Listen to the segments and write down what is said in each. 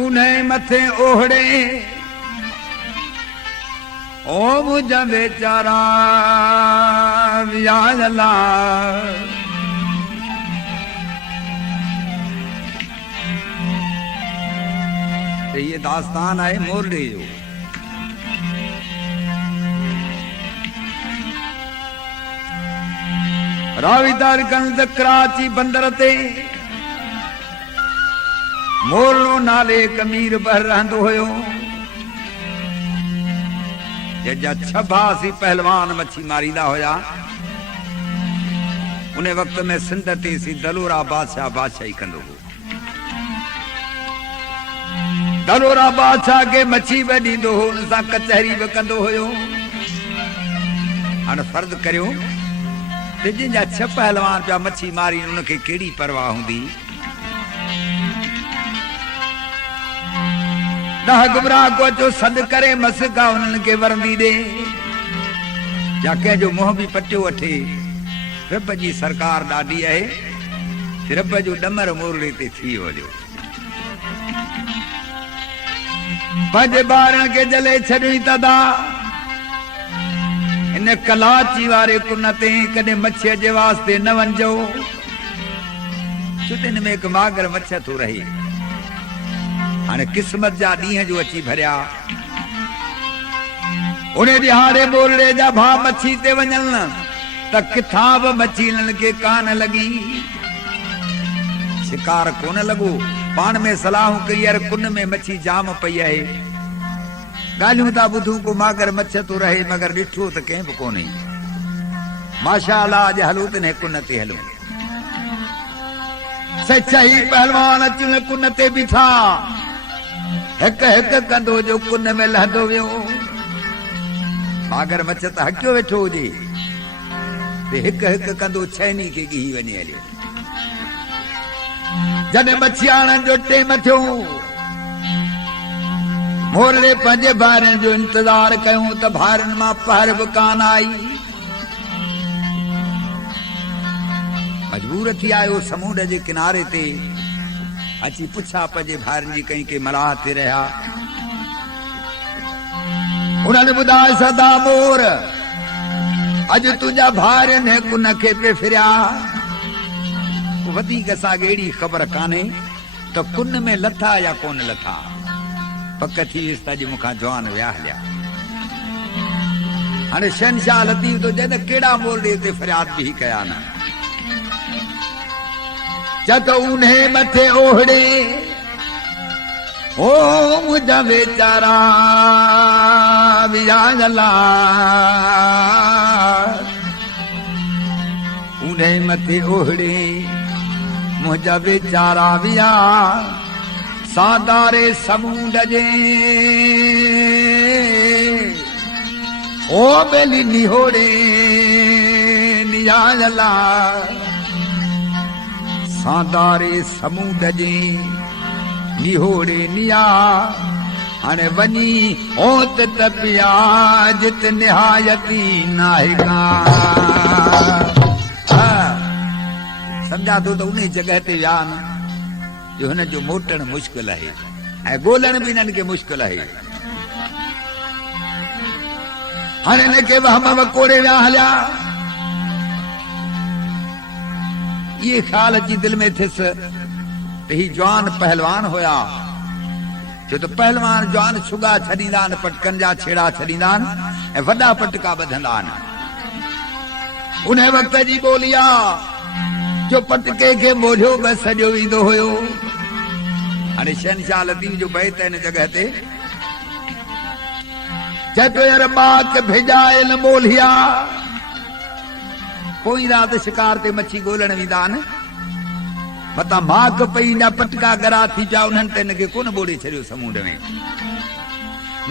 उन्हें मथे ओहड़े ओ मुझा बेचारा वियाला ये दास्तान है मोरडे जो रावीदार गंज कराची बंदर ते मोरलो नाले कमीर बहर रहंदो हुयो जा छबासी पहलवान मच्छी मारीदा होया उन्हें वक्त में सिंध ते सी दलोरा बादशाह बादशाही कंदो हो दलोरा बादशाह के मच्छी बि ॾींदो हो उन सां कचहरी बि कंदो हुयो हाणे फर्ज़ करियो त जिन जा 6 पहलवान पिया मच्छी मारी उनखे कहिड़ी परवाह हूंदी ॾह गुमराह को जो सद करे मसका उन्हनि खे वरंदी ॾे या कंहिंजो मुंहुं बि पटियो वठे रब जी सरकार ॾाढी आहे रब जो ॾमर मोरड़े ते थी वञो पंहिंजे ॿारनि खे जले छॾी तदा इन कलाची वारे कुन ते कॾहिं मच्छीअ जे वास्ते न वञिजो छो त इन में हिकु मागर मच्छ थो रहे हाणे क़िस्मत जा ॾींहं जो अची भरिया उन ॾिहाड़े मोरड़े जा भाउ मच्छी ते वञनि त किथां बि मच्छी हिननि खे कान लॻी शिकार कोन लॻो पाण में सलाहूं कई यार कुन में मच्छी जाम पई आहे ॻाल्हियूं था ॿुधूं को मागर मच्छ थो रहे मगर ॾिठो त कंहिं बि कोन्हे माशाअल्लाह अॼु हलूं त न कुन ते हलूं सचाई पहलवान अचूं कुन ते बीठा हिक हिक कंदो जो कुन में लहंदो वियो मागर मच्छ त हकियो वेठो हुजे ते हिक हिक कंदो छहनी खे ॻीही वञे हलियो जॾहिं मच्छियाणनि जो टेम थियो मोरड़े पंहिंजे भाइरनि जो इंतज़ार कयूं त भाइरनि मां पहर बि कान आई मजबूर थी आयो समुंड जे किनारे ते अची पुछा पंहिंजे भाइरनि जी कई के मलाह ते रहिया उन्हनि ॿुधाए सदा मोर अॼु तुंहिंजा भाइरनि कुन खे पे फिरिया वधीक असांखे अहिड़ी ख़बर कान्हे त कुन में लथा या कोन लथा पक थी वियुसि त अॼु मूंखां जवान विया हलिया हाणे शहनशाह लतीफ़ थो चए त कहिड़ा मोरड़े ते फरियाद बि कया न जत उन्हें मथे ओहड़े ओ मुझा बेचारा वियाला उन्हें मथे ओहड़े मुझा बेचारा विया सादारे समुंड जे ओ बेली निहोड़े नियाला सादारे समुंड जे निहोड़े निया हाणे वञी ओत त पिया जित निहायती नाहिका सम्झा थो त उन जॻह ते विया न जो हिन जो मोटण मुश्किल आहे ऐं ॻोल्हण बि हिननि खे मुश्किल आहे हाणे हिनखे वहम वकोड़े विया हलिया ये ख्याल अची दिल में थियसि त ही जवान पहलवान हुया छो त पहलवान जवान छुगा छॾींदा आहिनि पटकनि जा छेड़ा छॾींदा आहिनि ऐं वॾा पटका ॿधंदा आहिनि उन वक़्त जी ॿोली आहे जो पटके खे मोलियो बि सॼो ईंदो हुयो हाणे शहनशाह लतीफ़ जो बैत हिन जॻह ते चए पियो यार बाक भेजायल मोलिया पोइ राति शिकार ते मच्छी ॻोल्हण वेंदा आहिनि मतां माक पई ना पटका गरा थी पिया उन्हनि त हिनखे कोन ॿोड़े छॾियो समुंड में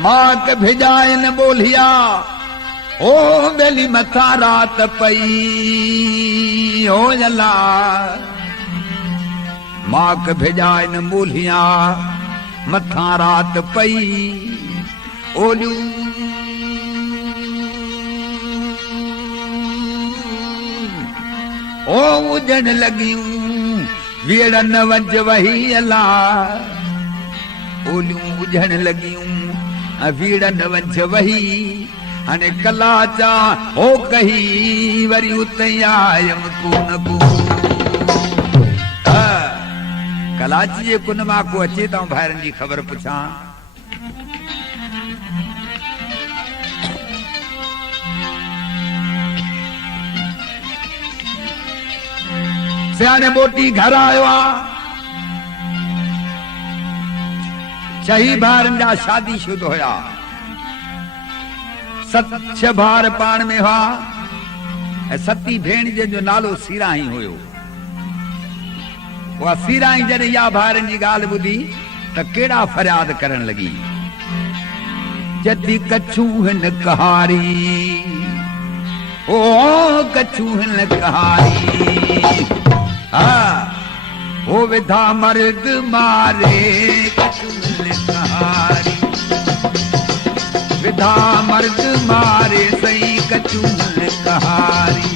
माक भेजाइन ॿोलिया ओ बेली मथां राति पई हो जला माक भेजाइन ॿोलिया मथा रात पई ओलियूं ओ उजण लगियूं वीड़ न वंज वही अला ओलियूं उजण लगियूं वीड़ न वंज वही हाणे कला चा हो कही वरी उते आयम कून कू कलाची जे कुन मां को अचे तो भाइरनि जी ख़बर पुछां सियाने मोटी घर आयो आ चही भाइरनि जा शादी शुदा हुया 6 भार पाण में हुआ ऐं 7 भेण जंहिंजो नालो सीराही हुयो उहा सीराही जॾहिं इहा भाइरनि जी ॻाल्हि ॿुधी त कहिड़ा फरियाद करण लॻी जदी कछू हिन कहारी ओ कछू हिन कहारी हा ओ विधा मर्द मारे कछू हिन कहारी विधा मर्द मारे सही कछू हिन कहारी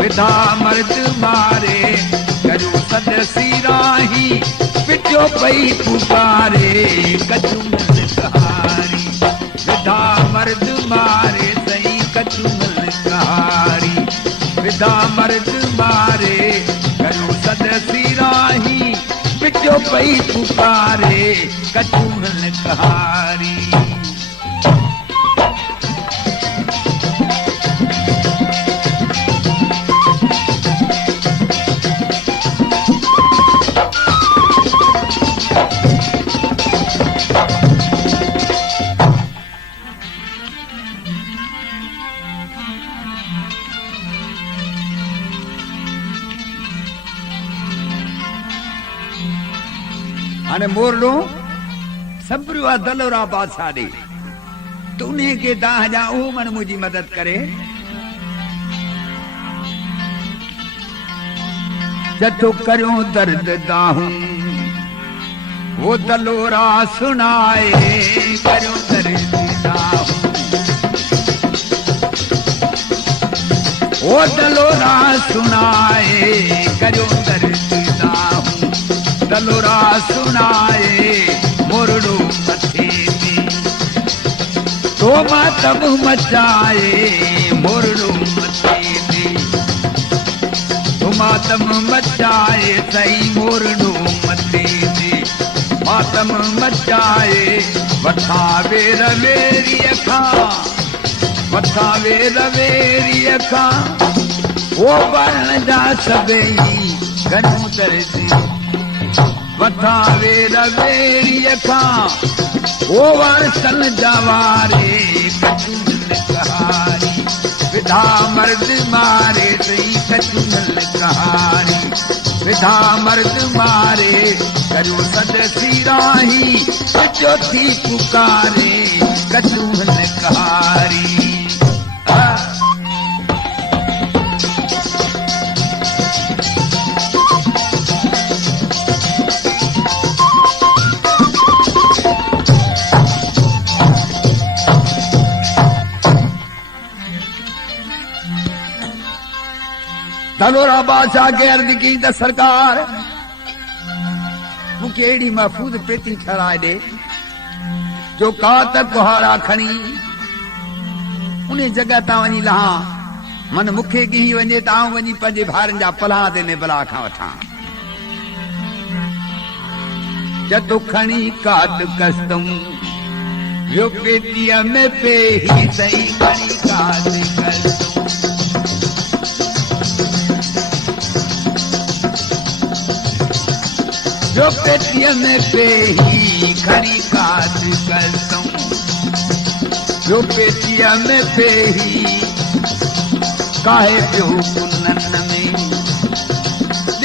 विधा मर्द मारे करू सद सीराही पिटियो पई पुकारे कछू हिन कहारी विधा मर्द मारे सही कछू हिन कहारी विधा मर्द मारे करू सद सीराही पिटियो पई पुकारे कछू हिन कहारी हाणे मोरलो सबरू आ दलोरा बादशाह ॾे त उन खे दाह जा उहो मन मुंहिंजी मदद करे जतो करियो दर्द दाहूं वो दलोरा सुनाए करियो दर्द दाहूं वो दलोरा सुनाए करियो दर्द दाहूं दलोरा सुनाए मोरड़ो मथे में तो मातम मचाए मोरड़ो मथे में तो मातम मचाए सही मोरड़ो मथे में मातम मचाए वठावे रवेरी अखा वो बण जा सभई घणो दर्द वठावे रवेरी अखा वो वर्षन जवारे कछू हिन कहारी विधा मर्द मारे सही कछू हिन कहारी विधा मर्द मारे करू सद सीराही चौथी पुकारे कछू हिन कहारी दलोरा बादशाह के अर्ज की त सरकार मूंखे अहिड़ी महफूज़ पेती ठहराए ॾे जो का त कुहाड़ा खणी उन जॻह तां वञी लहां मन मूंखे गिही वञे त आऊं वञी पंहिंजे भाइरनि जा पलाह ते ने बला खां वठां जतो खणी कात कस्तम वियो पेतीअ में पेही सही खणी कात कस्तम जो पेटीअ में पेही खणी कात कस्तम जो पेटीअ में पेही काहे पियो कुनन में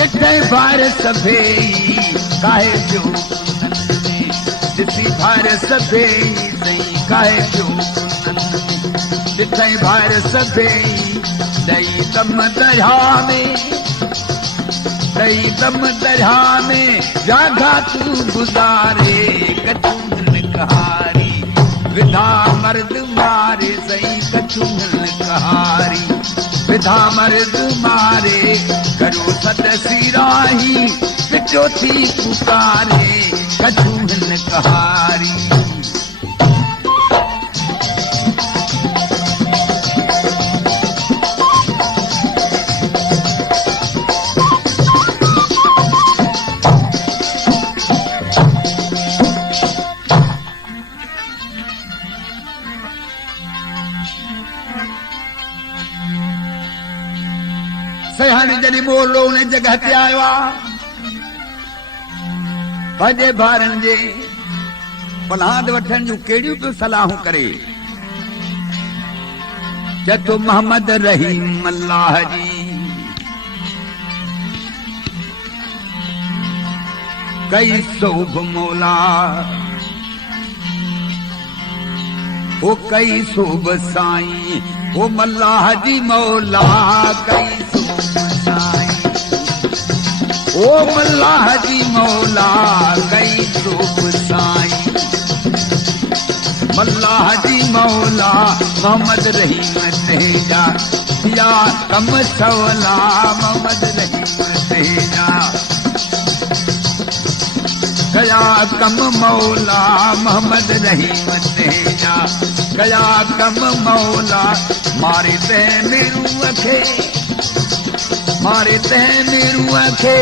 ॾिठई भार सभेई काहे पियो कुनन में ॾिसी भार सभेई सही काहे पियो कुनन में ॾिठई भार सभेई ॾई दम दरिया में सही दम दरिया में जागा तू गुजारे कछु मिलन कहारी विधा मर्द मारे सही कछु मिलन कहारी विधा मर्द मारे करो सद सिराही पिटो थी पुकारे कछु मिलन कहारी सयानी जॾहिं मोरलो उन जगह ते आयो आहे पंहिंजे ॿारनि जे पलाद वठण जूं कहिड़ियूं पियूं सलाहूं करे चए थो मोहम्मद रहीम अल्लाह जी कई सोभ मौला ओ कई सोभ साईं ओ मल्लाह जी मौला कई ओ मल्लाह जी मौला कई सोभ साईं मल्लाह जी मौला मोहम्मद रहीम तेजा या कम सवला मोहम्मद रहीम तेजा गया कम मौला मोहम्मद रहीम तेजा गया कम मौला मारे ते मेरू अखे मारे ते मेरू अखे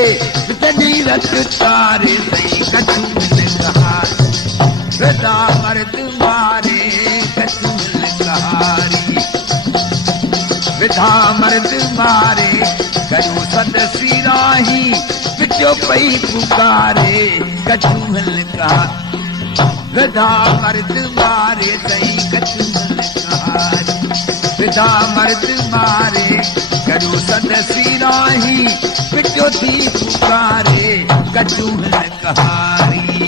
तॾहिं रत तारे सही कछु मिलन कहारी विधा मर्द मारे कछु मिलन कहारी विधा मर्द मारे कयो सद सिराही पिटो पई पुकारे कछु मिलन कहारी विधा मर्द मारे सही कछु मिलन कहारी विधा मर्द मारे करो सद सिराही पिटो थी पुकारे कछु मिलन कहारी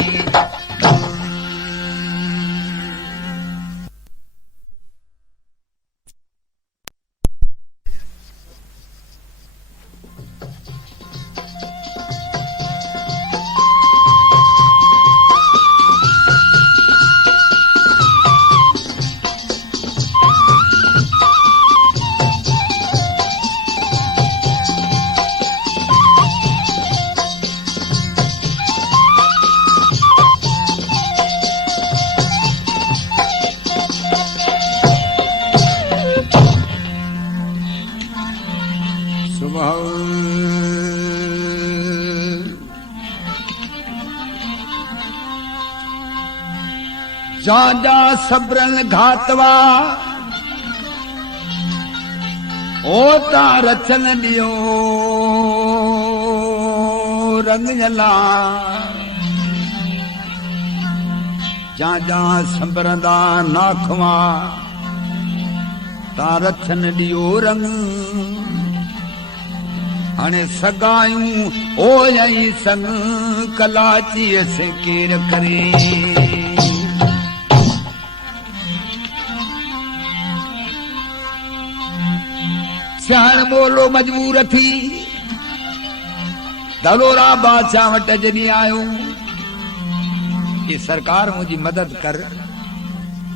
जाजा सब्रन घातवा ओ तारचन दियो रंग जला जाजा सब्रदा नाखवा तारचन दियो रंग हाणे सगायूं ओ यही संग कलाची से केर करे सियाण मोलो मजबूर थी दलोरा बादशाह वट जॾहिं आयो कि सरकार मुंहिंजी मदद कर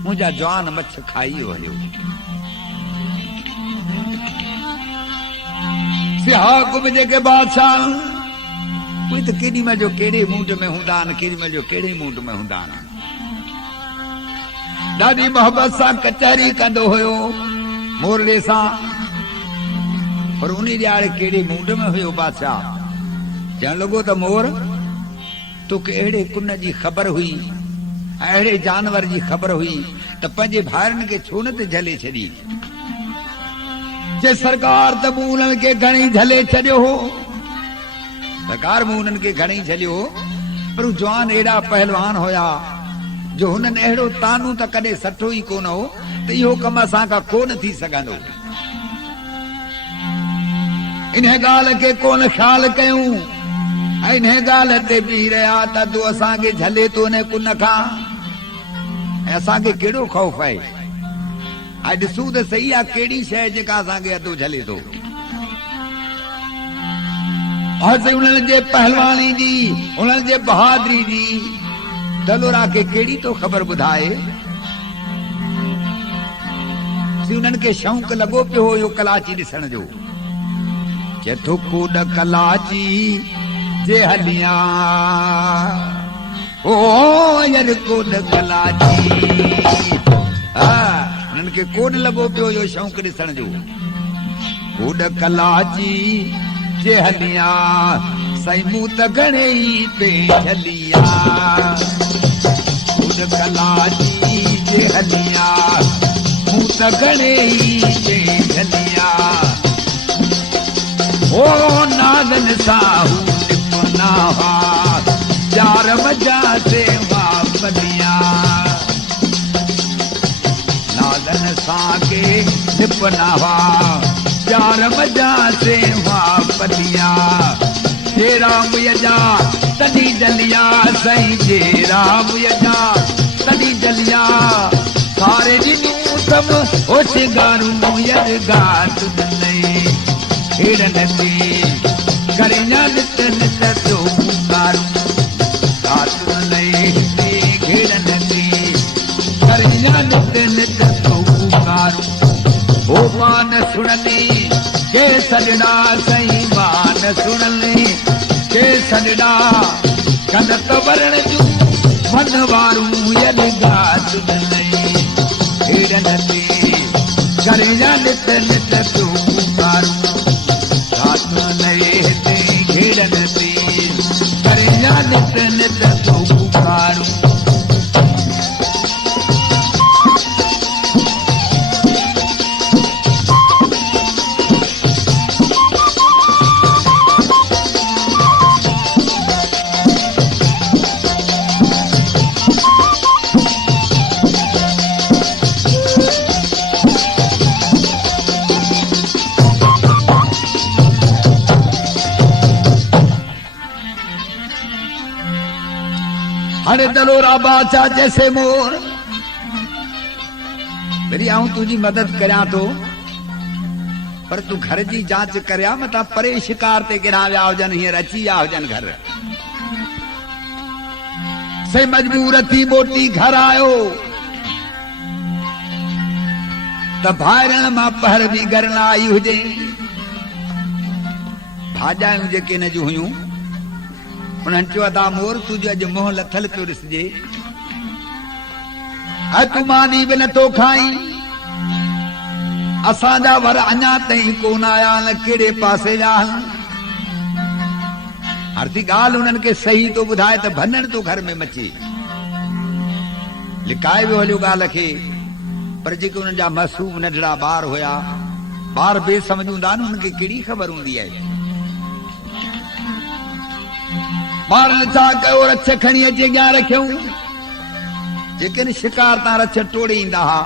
मुंहिंजा जवान मछ खाई वियो सिहाकुम जेके बादशाह कोई त केॾी महिल जो कहिड़े मूड में हूंदा आहिनि केॾी महिल जो कहिड़े मूड में हूंदा आहिनि ॾाढी मोहबत सां कचहरी कंदो हुयो मोरले सां पर उन ॾियारे कहिड़े मूड में हुयो बादशाह चवण लॻो त मोर तोखे अहिड़े कुन जी ख़बर हुई अहिड़े जानवर जी ख़बर हुई त पंहिंजे भाइरनि खे छो न ते झले छॾी जे सरकार त मूं उन्हनि खे घणेई झले छॾियो हो सरकार मूं उन्हनि खे घणेई झलियो हो पर जवान एॾा पहलवान हुया जो हुननि अहिड़ो तानू त कॾहिं सठो ई कोन हो त इहो कमु असां खां कोन थी सघंदो इन ॻाल्हि खे कोन ख़्याल कयूं ऐं इन ॻाल्हि ते बीह रहिया त तूं असांखे झले थो न कुन खां ऐं असांखे कहिड़ो ख़ौफ़ आहे ऐं ॾिसूं त सही आहे कहिड़ी शइ जेका असांखे अधो झले थो और उन्हनि जे पहलवानी जी उन्हनि जे बहादुरी जी दलोरा खे कहिड़ी तो ख़बर ॿुधाए। उन्हनि खे शौक़ लॻो पियो हो इहो कलाची ॾिसण जो। चए थो कोॾ कलाची जे हलिया ओ यार कोॾ कलाची। उन्हनि खे कोॾ लॻो पियो इहो शौक़ ॾिसण जो। कोॾ कलाची जे हलिया साईं मूं त घणेई पे झलिया। कोॾ कलाची जे हलिया मूं त घणेई पे झलिया। ओ नादन साहू निपुना हुआ चार मजा से वापलिया। नादन सा के निपुना हुआ चार मजा से वापलिया। जे राम यजा तनी जलिया सही जे राम यजा तनी जलिया। सारे दिनों सब ओ शिंगारू यद गात नहीं हिरन ती करिया नित नित तो पुकारू। गात नहीं हिरन ती करिया नित नित तो पुकारू। ओ मान सुनली के सजड़ा सही मान सुनली के सजड़ा कनक वरण जू मन वारू यद गात नहीं हिरन ती करिया नित नित तो पुकारू। गात नहीं हिरन ती करिया नित नित तो पुकारू। अरे दलोरा बादशाह जैसे मोर मेरी आऊं तुझी मदद करिया तो पर तू घर जी जांच करिया मता परे शिकार ते गिरा विया हुजनि हींअर अची विया हुजनि घर। से मजबूर थी मोटी घर आयो त भाइरण मां पहर बि घर न आई हुजे। भाॼायूं जेके हिन जूं हुयूं उन्हनि चयो अदा मोर तुंहिंजो अॼु मुंहुं लथल पियो ॾिसिजे। तूं मानी बि नथो खाई। असांजा वर अञा ताईं कोन आया न कहिड़े पासे विया। हर थी ॻाल्हि उन्हनि खे सही तो ॿुधाए त भनण तो घर में मचे। लिकाए वियो हलियो ॻाल्हि खे पर जेके उन्हनि जा मासूम नंढड़ा ॿार हुया ॿार बेसमझ हूंदा न उन्हनि खे कहिड़ी ख़बर हूंदी आहे। ॿारनि छा कयो रछ खणी अची अॻियां रखियऊं। जेके शिकार तां रछ टोड़े ईंदा हा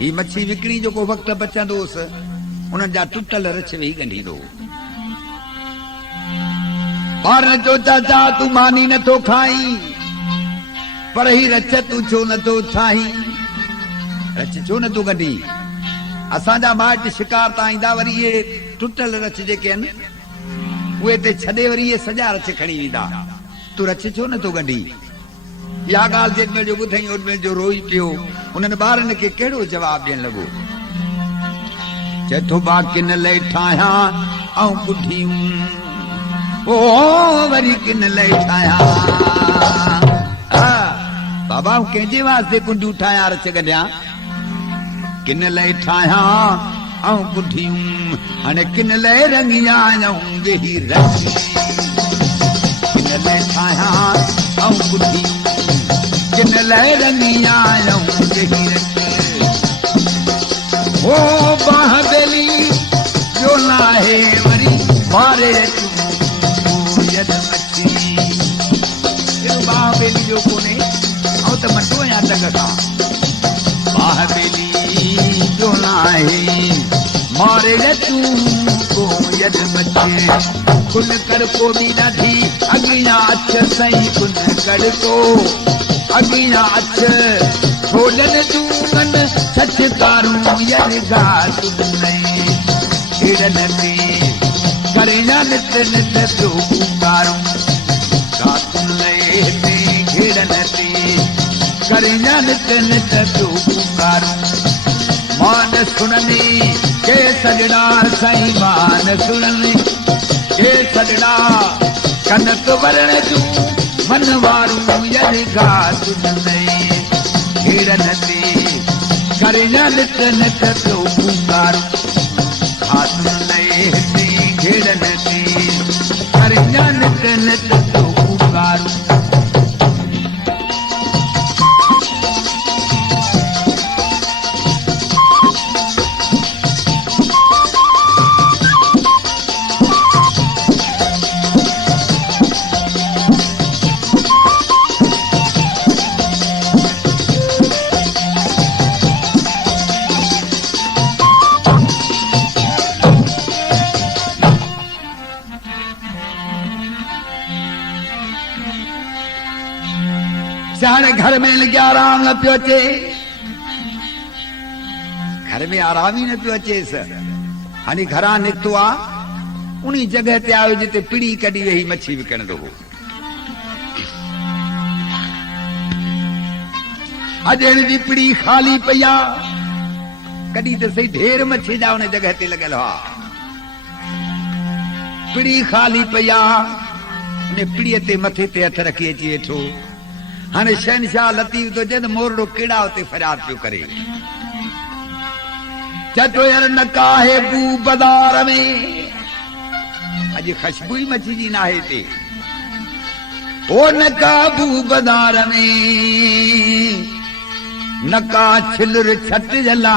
ही मच्छी विकिणी जेको वक़्तु बचंदोसि उन्हनि जा टुटल रछ वेही ॻंढींदो। ॿारनि चयो चाचा तूं मानी नथो खाई पर ही रछ तूं छो नथो ठाही। रछ छो नथो ॻंढी। असांजा माइट शिकार तां ईंदा वरी इहे टुटल रछ जेके आहिनि उहे ते छॾे वरी इहे सॼा रछ खणी वेंदा। तूं रछ छो नथो ॻंढी। इहा ॻाल्हि जेॾीमहिल जो ॿुधई ओॾीमहिल जो रोई पियो। उन्हनि ॿारनि खे कहिड़ो जवाबु ॾियणु लॻो। चए थो बा किन लई ठाहियां ऐं ॿुधियूं ओ वरी किन लई ठाहियां। बाबा कंहिंजे वास्ते कुंडियूं ठाहियां रछ गॾियां। किन लई ठाहियां ऐं ॿुधियूं हाणे किन लई रंगियां ऐं वेही रखी। किन लई ठाहियां ऐं ॿुधियूं किन लई रंगियां ऐं वेही रखी। ओ बाह बेली जो लाहे वरी मारे यद मच्छी। बाह बेली जो कोन्हे ऐं त मटो या टग खां। बाह बेली जो लाहे मारे तूं को यद मच्छी। कुन कर को भी नथी अगिया अछ सही कुन कर को अगिया अछ छोड़न जून सच कारू यद गात नहीं हिरन में करेजा नित नित पियो पुकारूं गातुन लए ते घेड़नती करेजा नित नित पियो पुकारूं मान सुननी के सजड़ा साईं मान सुननी के सजड़ा कनक वरण जूं मन वारूं यदि गातुन लए घेड़नती करेजा नित नित पियो पुकारूं गातुन लए ते घेड़नती करेजा नित नित पियो पुकारूं सियाणे घर में लॻिया आराम न पियो अचे घर में आराम ही न पियो अचेसि हाणे घरां निकितो आहे उन जॻह ते आयो जिते पिड़ी कढी वेही मच्छी विकिणंदो हो अॼु हिन जी पिड़ी ख़ाली पई आहे कॾहिं त सही ढेर मच्छी जा उन जॻह ते लॻल हुआ पिड़ी ख़ाली पई आहे उन पिड़ीअ ते मथे ते हथ रखी अची वेठो हाणे शहनशाह लतीफ तो जद मोरड़ो केड़ा उते फरियाद पियो करे चटो यार नकाहे बू बाजार में अज खुशबू ही मच्छी जी ना है ते ओ नकाबू बाजार में नका छिलर छट जला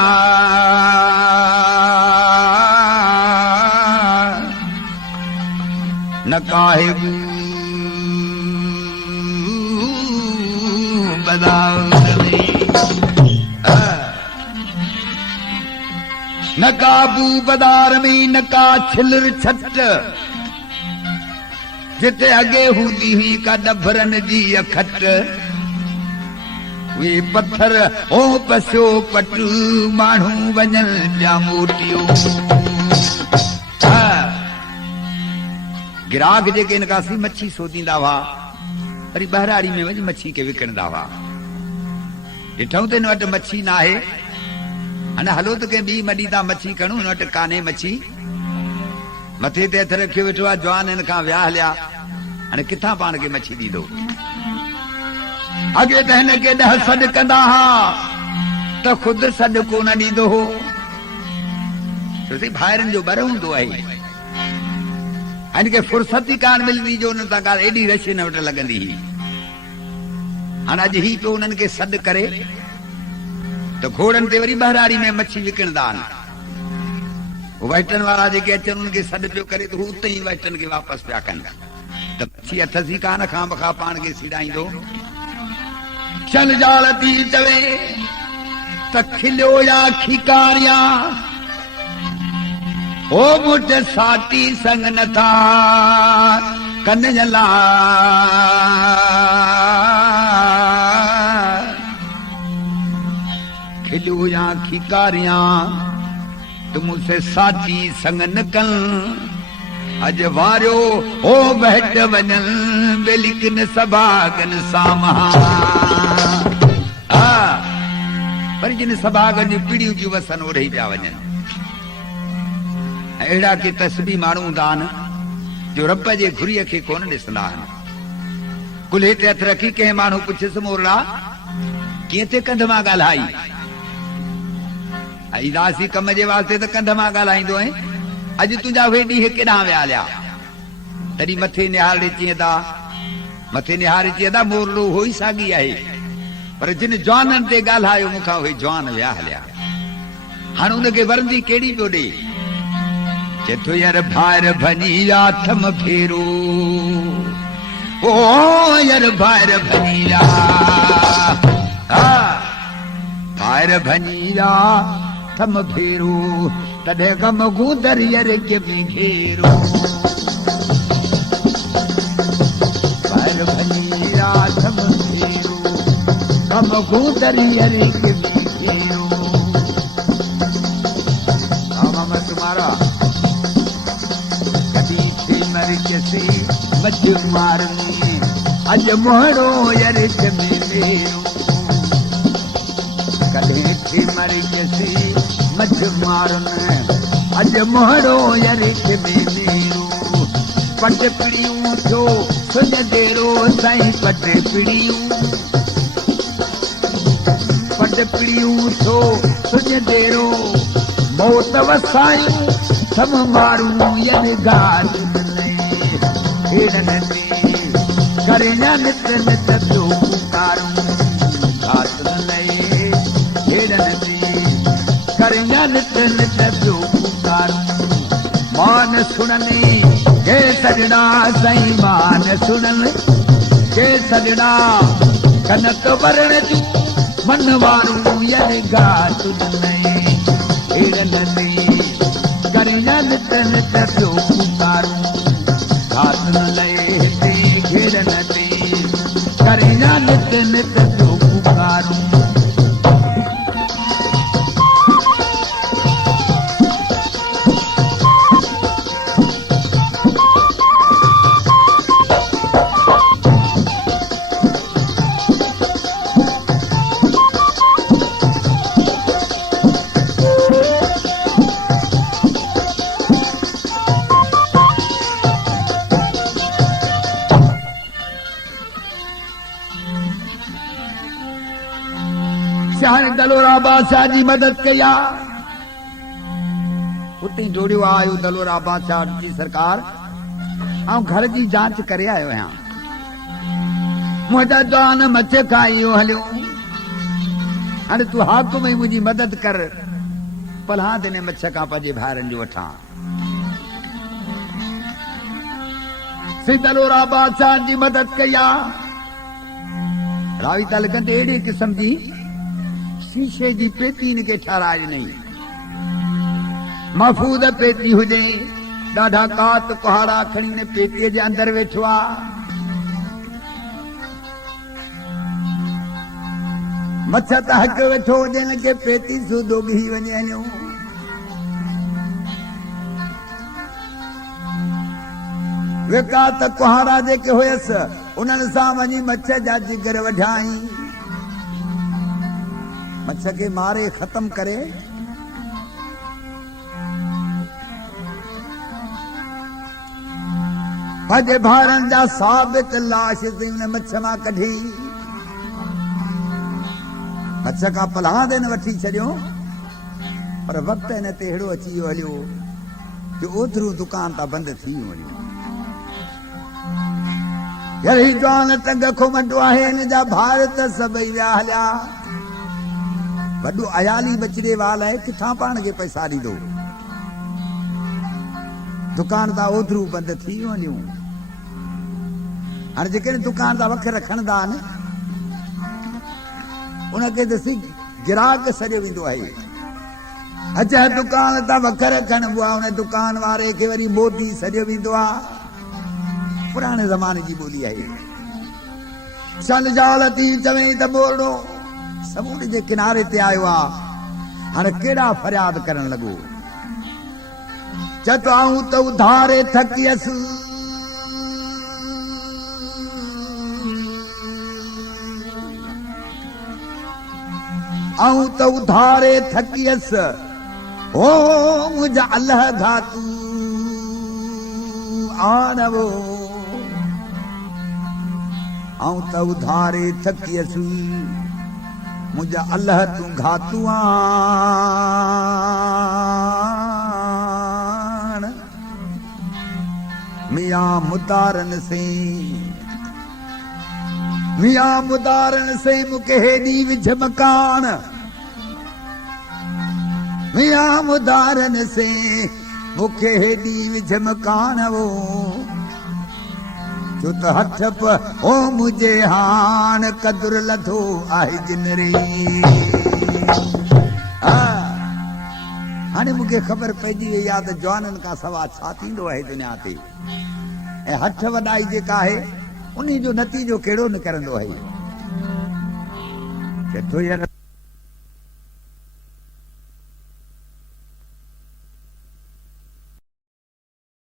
नकाहे बू नकाबू बाजार में नका छिलर छट जिते अगे हूंदी हुई का डभरन जी अखट वे पत्थर ओ पसो पटू माण्हू वञन पिया मोटियो गिराक जेके इनकासी मच्छी सोदींदा हुआ वरी बहराड़ी में वञी मच्छी के विकिणंदा हुआ ॾिठऊं त हिन वटि मच्छी न आहे हाणे हलो त कंहिं ॿी मॾी था मच्छी खणूं हिन वटि कान्हे मच्छी मथे ते हथ रखियो वेठो आहे जवान हिन खां विया हलिया हाणे किथां पाण खे मच्छी ॾींदो अॻे त हिन खे 10 सॾ कंदा हुआ त ख़ुदि सॾ कोन ॾींदो हो छो भाइरनि जो बर हूंदो आहे हिन खे फुर्सत ई कान मिलंदी जो हुन सां ॻाल्हि एॾी रश हिन वटि लॻंदी हुई हाणे अॼु ही पियो उन्हनि खे सॾ करे त घोड़नि ते वरी बहराड़ी में मच्छी विकिणंदा आहिनि वाइटनि वारा जेके अचनि उन्हनि खे सॾ पियो करे त हू उते ई वाइटनि खे वापसि पिया कनि त मच्छी अथसि ई कान खां बखा पाण खे सीड़ाईंदो चल जाल थी चवे त खिलियो या खिकारिया ओ मुठ साटी संग नथा कन जला खिलियो या खिकारिया तुमसे साटी संग नकल अज वारियो ओ बहट वञन बेलिकन सभागन सामा पर जिन सभागन जी पीढ़ियूं जूं वसन ओढ़े पिया वञनि अहिड़ा के तस्बी माण्हू हूंदा आहिनि जो रब जे घुरीअ खे कोन ॾिसंदा आहिनि कुल्हे ते हथ रखी कंहिं माण्हू पुछियसि मोरड़ा कीअं ते कंध मां ॻाल्हाई ऐं दासी कम जे वास्ते त कंध मां ॻाल्हाईंदो आहीं अॼु तुंहिंजा उहे ॾींहं केॾांहुं विया हलिया तॾहिं मथे निहारे चईंदा मथे निहारे चईंदा मोरड़ो हो ई साॻी आहे पर जिन जवाननि ते ॻाल्हायो मूंखां उहे जवान विया हलिया हाणे उनखे वरंदी कहिड़ी पियो ॾे चेतो यार भायर भनी थम फेरो ओ यार भायर भनी भायर भनी थम फेरो तॾहिं गम गूदर यार के में घेरो भायर भनी थम फेरो गम गूदर यार के में घेरो तुम्हारा मर जसे मच मारनी अज मोहड़ो यरिच में मेरो कॾहिं थी मर जसे मच मारनी अज मोहड़ो यरिच में मेरो पट पिड़ियूं थियो सुञदेरो साईं पट पिड़ियूं थियो सुञदेरो मौत वसायूं सम मारूं यनि गात हेड़न ते करें नित नित पियो पुकारूं गात लए हेड़न ते करें नित नित पियो पुकारूं मान सुनने के सजना साईं मान सुनन के सजना कनक वरण जूं मन वारूं यनि गात लए हेड़न ते करिया नित नित पियो पुकारूं गात लए ते घेरन ते करिया नित नित पियो पुकारूं दलोरा बादशाह जी मदद कया उते जोड़ियो आयो दलोरा बादशाह जी सरकार आऊं घर जी जांच करे आयो आहियां मुंहिंजा जवान मथे खां इहो हलियो हाणे तूं हाकुम ई मुंहिंजी मदद कर पलहां दिने मछ खां पंहिंजे भाइरनि जो वठां से दलोरा बादशाह जी मदद कया रावी ताल कंदे अहिड़े किस्म जी शीशे जी पेती इनके ठाराए नहीं महफूज पेती हुजे ॾाढा कात कुहाड़ा खणी ने पेतीअ जे अंदर वेठो आ मछ त हक वेठो हुजे न के पेती सूदो घी वञे हलियो वे कात कुहाड़ा जेके हुयसि उन्हनि सां वञी मछ जा जिगर वढाई मच्छ के मारे खत्म करे पंहिंजे भाइरनि जा साबित लाश उन मच्छ मां कढी मच्छ खां पलहां देन वठी छॾियो पर वक़्तु हिन ते अहिड़ो अची वियो हलियो जो ओतिरियूं दुकान तां बंदि थी वञियूं यही जवान टंग खुमंडो आहे हिन जा भाइर त सभई विया हलिया वॾो अयाली बचड़े वाल आहे किथां पाण खे पैसा ॾींदो दुकान तां ओतिरियूं बंदि थी वञियूं हाणे जेके दुकान तां वख रखंदा आहिनि उनखे ॾिसी गिराक सॼो वेंदो आहे अच्छा दुकान तां वख रखणबो आहे उन दुकान वारे खे वरी मोदी सॼो वेंदो आहे पुराणे ज़माने जी ॿोली आहे शन जाल थी चवे त मोरड़ो समुंड जे किनारे ते आयो आहे हाणे केड़ा फरियाद करण लॻो चतो आऊं त उधारे थकियसि आऊं त उधारे थकियसि ओ मुंहिंजा अल्लाह घातू आणवो आऊं त उधारे थकियसि मुझा अल्लाह तू घातुआन मियां मुदारन से मुके हेडी विझ मकान मियां मुदारन से मुके हेडी विझ मकान वो जो त हथ ओ मुझे हान कदुर लथो आहे जिनरी हाणे मूंखे ख़बर पइजी वई आहे त जवाननि खां सवाइ छा थींदो आहे दुनिया ते ऐं हथ वॾाई जेका आहे उन जो नतीजो कहिड़ो निकिरंदो आहे